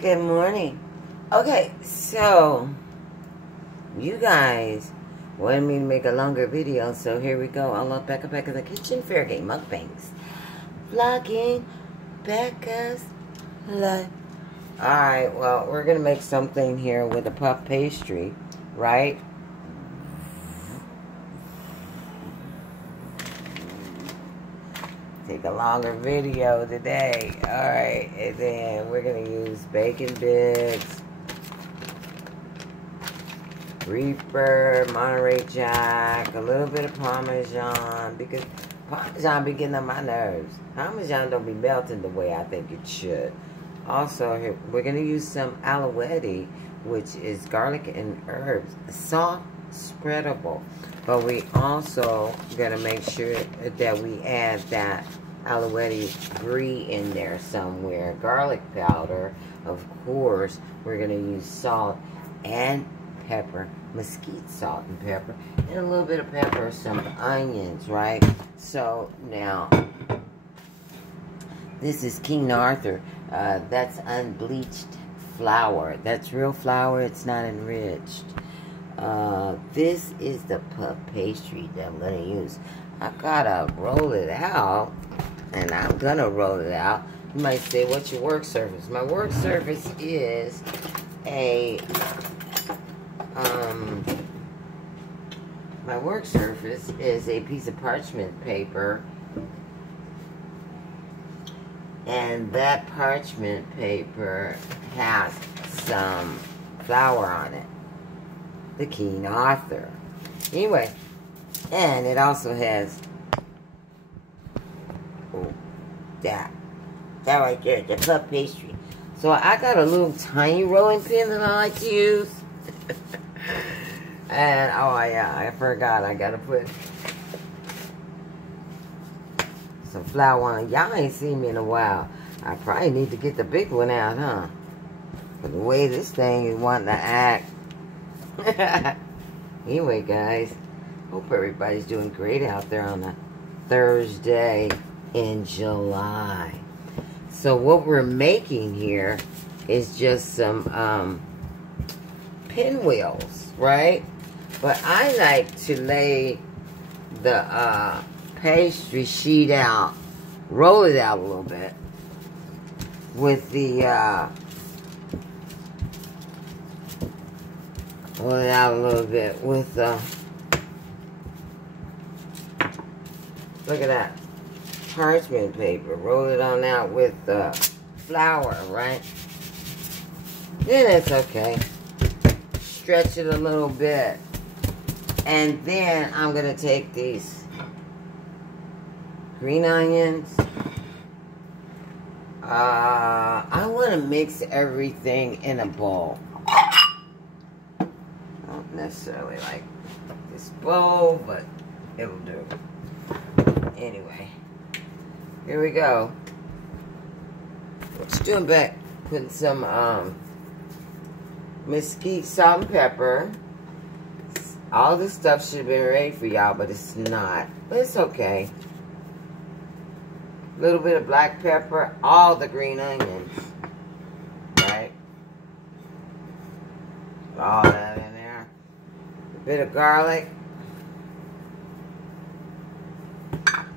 Good morning. Okay, so you guys wanted me to make a longer video, so here we go. I love Becca in the kitchen, fair game mukbangs, vlogging, Becca's life. Alright, well, we're gonna make something here with a puff pastry, right? Take a longer video today. Alright, and then we're going to use bacon bits, Reaper, Monterey Jack, a little bit of Parmesan, because Parmesan be getting on my nerves. Parmesan don't be melting the way I think it should. Also, here, we're going to use some aloe, which is garlic and herbs. Soft, spreadable. But we also got to make sure that we add that aloe brie in there somewhere. Garlic powder, of course. We're going to use salt and pepper. Mesquite salt and pepper. And a little bit of pepper, some onions, right? So, now, this is King Arthur. That's unbleached flour. That's real flour. It's not enriched. This is the puff pastry that I'm going to use. I gotta roll it out, and I'm gonna roll it out. You might say, what's your work surface? My work surface is a, piece of parchment paper, and that parchment paper has some flour on it. The King Arthur. Anyway, and it also has that right there, the puff pastry. So I got a little tiny rolling pin that I like to use. And oh yeah, I forgot I gotta put some flour on. Y'all ain't seen me in a while. I probably need to get the big one out, huh? For the way this thing is wanting to act. Anyway, guys, hope everybody's doing great out there on a Thursday in July. So what we're making here is just some pinwheels, right? But I like to lay the pastry sheet out, roll it out a little bit with the roll it out a little bit with look at that parchment paper. Roll it on out with flour, right? Then it's okay. Stretch it a little bit. And then I'm going to take these green onions. I want to mix everything in a bowl. Not necessarily like this bowl, but it'll do. Anyway, here we go. What you doing back? Putting some mesquite salt and pepper. All this stuff should have been ready for y'all, but it's not. But it's okay. A little bit of black pepper, all the green onions, right? All that in there. A bit of garlic.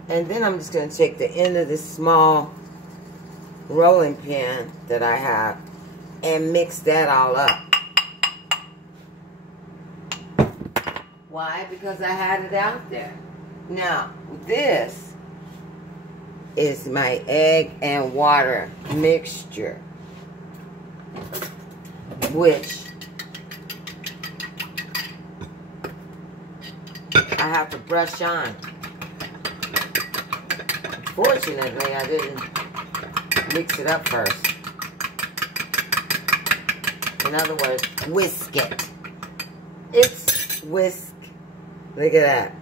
And then I'm just going to take the end of this small rolling pin that I have and mix that all up. Why? Because I had it out there. Now, this is my egg and water mixture, which I have to brush on. Fortunately, I didn't mix it up first. In other words, whisk it. It's whisk. Look at that.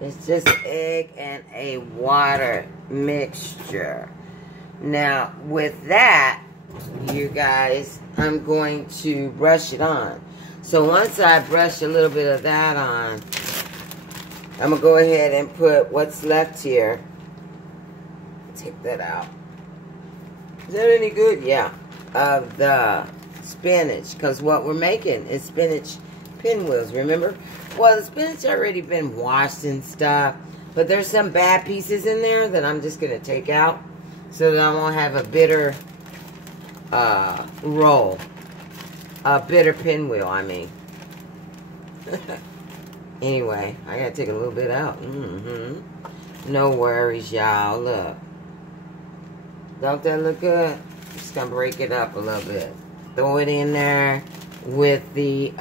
It's just egg and a water mixture. Now, with that, you guys, I'm going to brush it on. So once I brush a little bit of that on, I'm going to go ahead and put what's left here. Take that out. Is that any good? Yeah. of the spinach, because what we're making is spinach pinwheels, remember? Well, the spinach already been washed and stuff, but there's some bad pieces in there that I'm just going to take out so that I won't have a bitter roll. A bitter pinwheel, I mean. Anyway, I got to take a little bit out. No worries, y'all. Look. Don't that look good? Just going to break it up a little bit. Throw it in there with the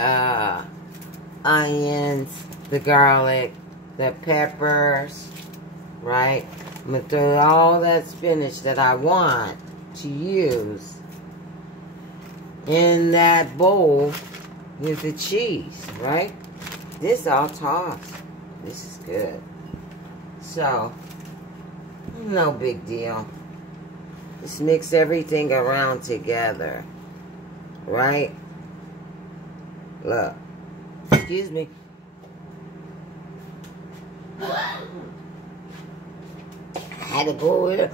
onions, the garlic, the peppers, right? I'm going to throw all that spinach that I want to use in that bowl with the cheese, right? This all tossed. This is good. So, no big deal. Just mix everything around together, right? Look. Excuse me. I had to go with it.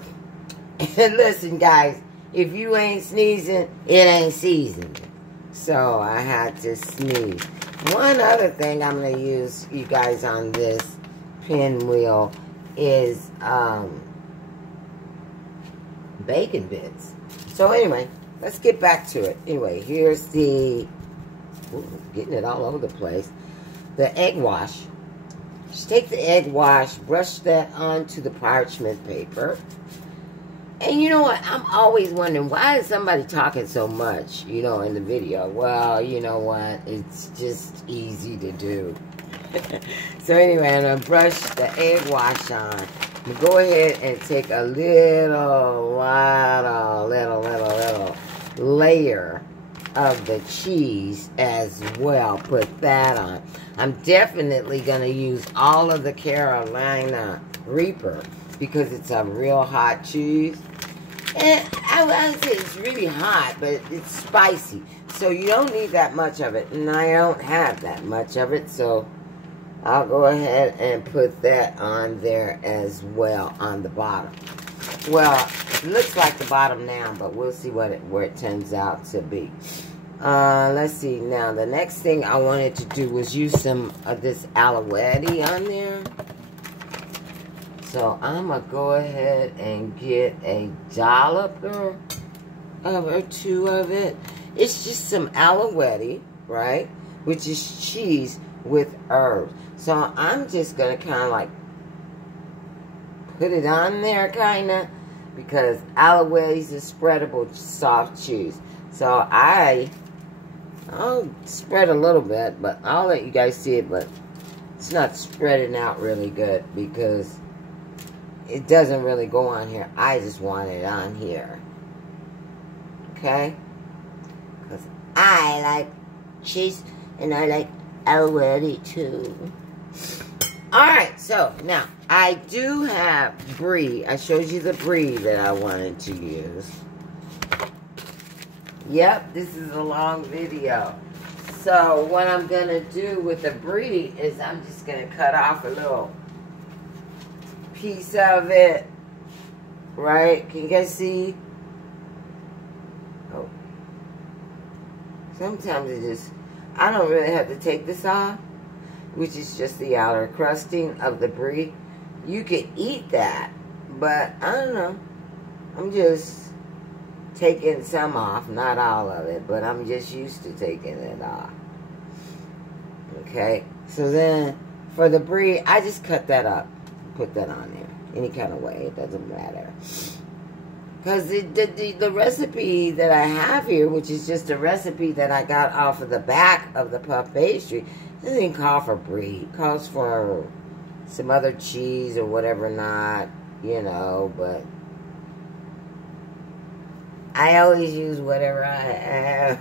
And listen, guys, if you ain't sneezing, it ain't seasoned. So I had to sneeze. One other thing I'm going to use, you guys, on this pinwheel is bacon bits. So anyway, let's get back to it. Anyway, here's the, getting it all over the place, the egg wash. Just take the egg wash, brush that onto the parchment paper. And you know what? I'm always wondering, why is somebody talking so much, you know, in the video? Well, you know what? It's just easy to do. So anyway, I'm going to brush the egg wash on. I'm going to go ahead and take a little layer of the cheese as well. Put that on. I'm definitely going to use all of the Carolina Reaper because it's a real hot cheese. And I would say it's really hot, but it's spicy. So you don't need that much of it. And I don't have that much of it, so I'll go ahead and put that on there as well on the bottom. Well, it looks like the bottom now, but we'll see where it turns out to be. Let's see. Now, the next thing I wanted to do was use some of this alouette on there. So I'm going to go ahead and get a dollop or two of it. It's just some alouette, right? Which is cheese with herbs. So I'm just going to kind of like put it on there kind of, because alouette is a spreadable soft cheese. So I'll spread a little bit, but I'll let you guys see it, but it's not spreading out really good because it doesn't really go on here. I just want it on here. Okay? Because I like cheese and I like alouette too. Alright, so now I do have brie. I showed you the brie that I wanted to use. Yep, this is a long video. So what I'm going to do with the brie is I'm just going to cut off a little piece of it, right? Can you guys see? Oh. Sometimes I don't really have to take this off, which is just the outer crusting of the brie. You could eat that, but I don't know. I'm just taking some off, not all of it, but I'm just used to taking it off. Okay, so then for the brie, I just cut that up. Put that on there any kind of way, it doesn't matter, because the recipe that I have here, which is just a recipe that I got off of the back of the puff pastry, doesn't call for brie. It calls for some other cheese or whatever, not, you know, but I always use whatever I have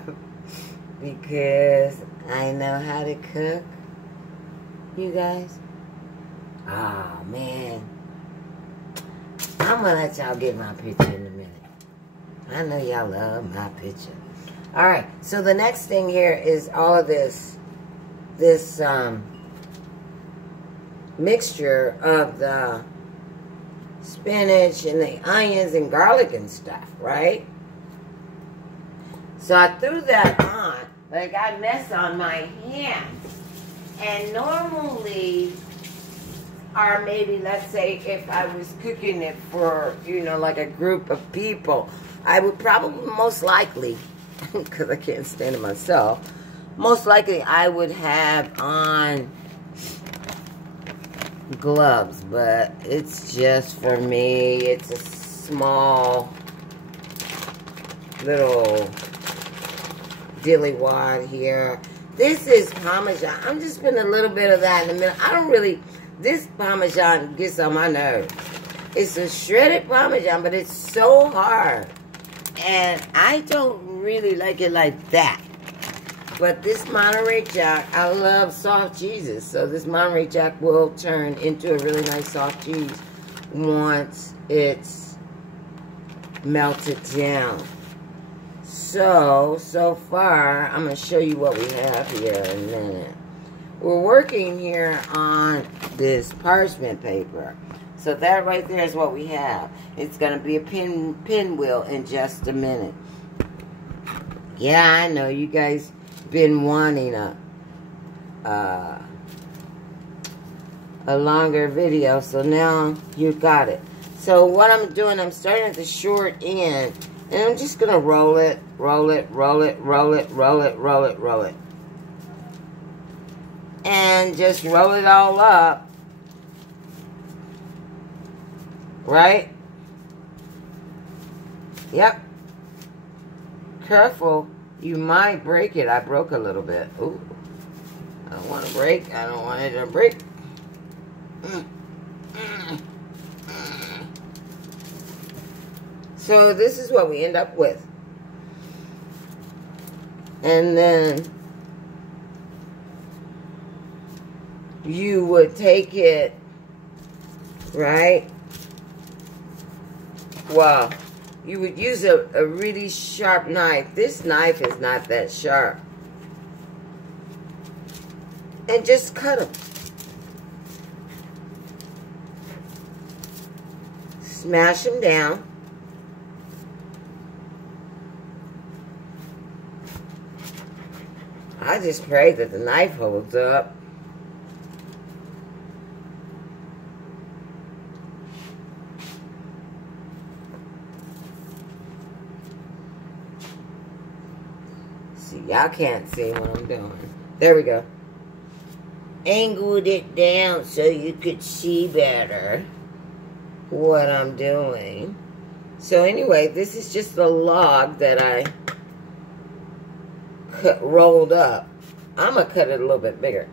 because I know how to cook, you guys. Oh, man. I'm going to let y'all get my picture in a minute. I know y'all love my picture. Alright, so the next thing here is all of this mixture of the spinach and the onions and garlic and stuff, right? So I threw that on, but I got mess on my hands. And normally, or maybe let's say if I was cooking it for, you know, like a group of people, I would probably most likely, because I can't stand it myself, most likely I would have on gloves, but it's just for me. It's a small little dilly wad here. This is Parmesan. I'm just putting a little bit of that in a minute. I don't really, this Parmesan gets on my nerves. It's a shredded Parmesan, but it's so hard. And I don't really like it like that. But this Monterey Jack, I love soft cheeses. So this Monterey Jack will turn into a really nice soft cheese once it's melted down. So far, I'm going to show you what we have here in a minute. We're working here on this parchment paper. So that right there is what we have. It's going to be a pinwheel in just a minute. Yeah, I know you guys been wanting a longer video, so now you got it. So what I'm doing, I'm starting at the short end, and I'm just gonna roll it, roll it, roll it, roll it, roll it, roll it, roll it, and just roll it all up, right? Yep. Careful. You might break it. I broke a little bit. Ooh. I don't want to break. I don't want it to break. So this is what we end up with. And then you would take it, right? Wow. You would use a really sharp knife. This knife is not that sharp. And just cut them. Smash them down. I just pray that the knife holds up. Y'all can't see what I'm doing. There we go. Angled it down so you could see better what I'm doing. So anyway, this is just the log that I rolled up. I'm going to cut it a little bit bigger.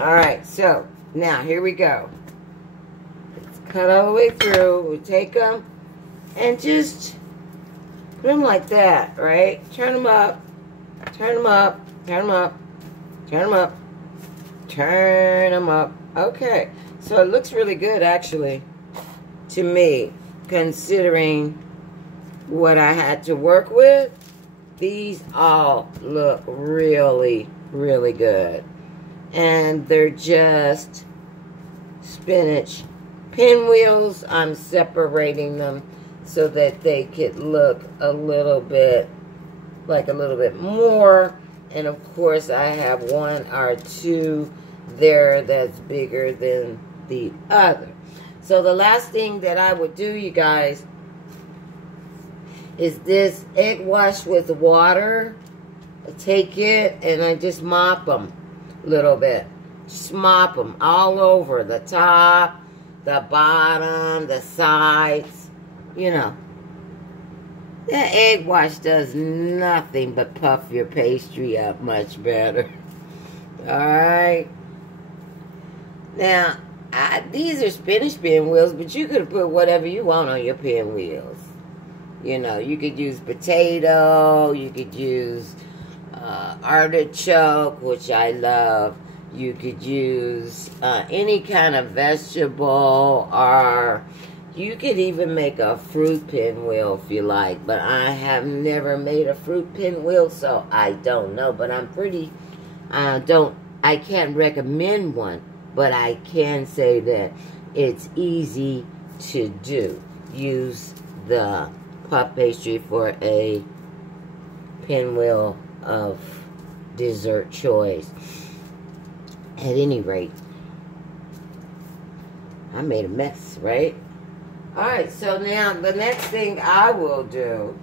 Alright, so now here we go. Let's cut all the way through. We take them and just put them like that, right? Turn them up, turn them up, turn them up, turn them up, turn them up. Okay, so it looks really good actually to me, considering what I had to work with. These all look really, really good. And they're just spinach pinwheels. I'm separating them so that they could look a little bit like a little bit more. And of course I have one or two there that's bigger than the other. So the last thing that I would do, you guys, is this egg wash with water. I take it and I just mop them a little bit. Just mop them all over, the top, the bottom, the sides, you know. That egg wash does nothing but puff your pastry up much better. Alright. Now, these are spinach pinwheels, but you could put whatever you want on your pinwheels. You know, you could use potato, you could use artichoke, which I love. You could use any kind of vegetable, or you could even make a fruit pinwheel if you like. But I have never made a fruit pinwheel, so I don't know. But I'm pretty, don't I can't recommend one, but I can say that it's easy to do. Use the puff pastry for a pinwheel of dessert choice. At any rate, I made a mess, right? Alright, so now the next thing I will do,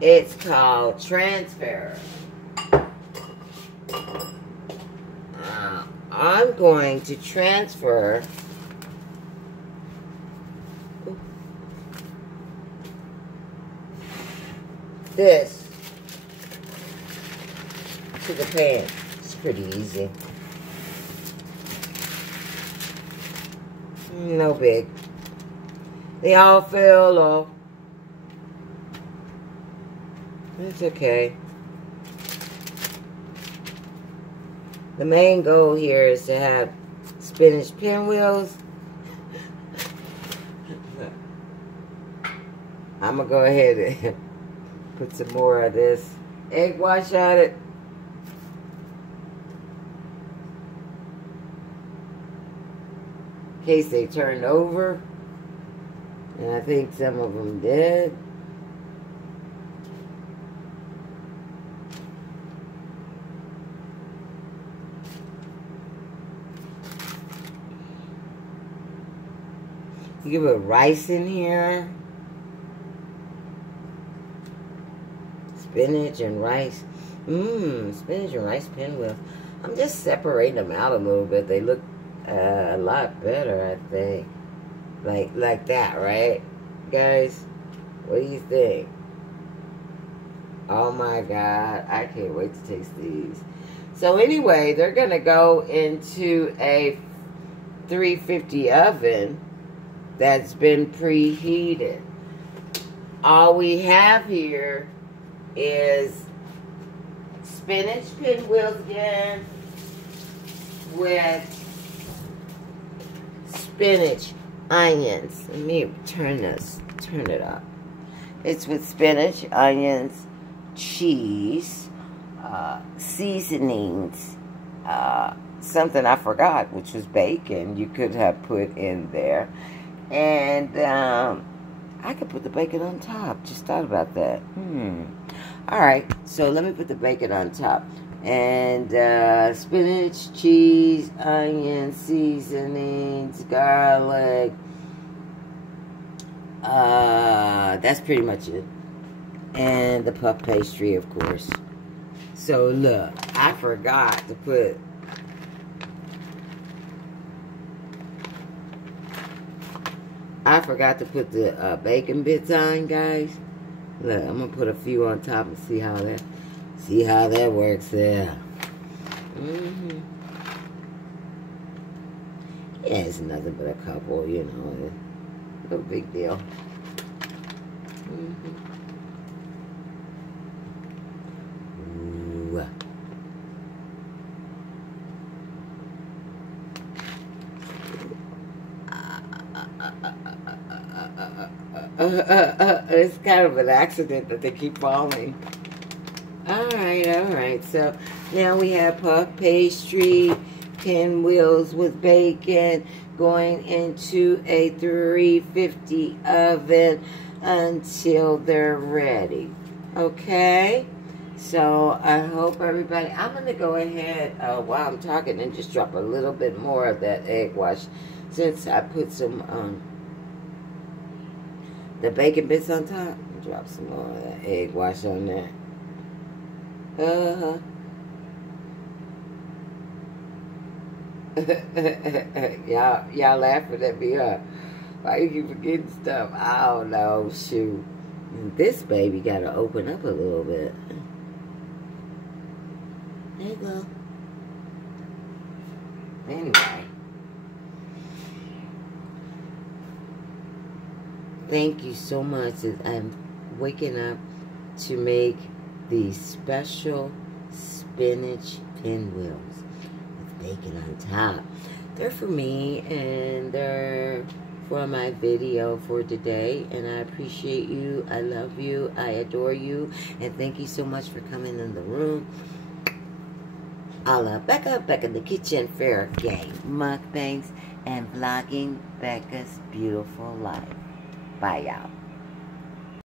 it's called transfer. I'm going to transfer this to the pan. It's pretty easy. No big. They all fell off. It's okay. The main goal here is to have spinach pinwheels. I'm going to go ahead and put some more of this egg wash on it. In case they turned over. And I think some of them did. You can put rice in here. Spinach and rice. Spinach and rice pinwheels. I'm just separating them out a little bit. They look a lot better, I think. Like that, right? Guys, what do you think? Oh my God. I can't wait to taste these. So anyway, they're going to go into a 350 oven that's been preheated. All we have here is spinach pinwheels again with spinach onions. Let me turn it up. It's with spinach, onions, cheese, seasonings, something I forgot, which was bacon you could have put in there. And I could put the bacon on top. Just thought about that. Alright, so let me put the bacon on top. And spinach, cheese, onion, seasonings, garlic. That's pretty much it. And the puff pastry, of course. So look, I forgot to put the bacon bits on, guys. Look, I'm gonna put a few on top and see how that works there. Yeah, it's nothing but a couple, you know. No big deal. Ooh. It's kind of an accident that they keep falling. Alright. So now we have puff pastry, pinwheels with bacon going into a 350 oven until they're ready. Okay? So I hope everybody, I'm going to go ahead while I'm talking and just drop a little bit more of that egg wash since I put some the bacon bits on top. Drop some more of that egg wash on there. Y'all laughing at me, huh? Why you keep forgetting stuff? I don't know, shoot. And this baby gotta open up a little bit. There you go. Anyway. Thank you so much. I'm waking up to make these special spinach pinwheels with bacon on top. They're for me, and they're for my video for today, and I appreciate you. I love you. I adore you, and thank you so much for coming in the room. A la Becca, Becca in the Kitchen, fair game, mukbangs, and vlogging Becca's beautiful life. Bye, y'all.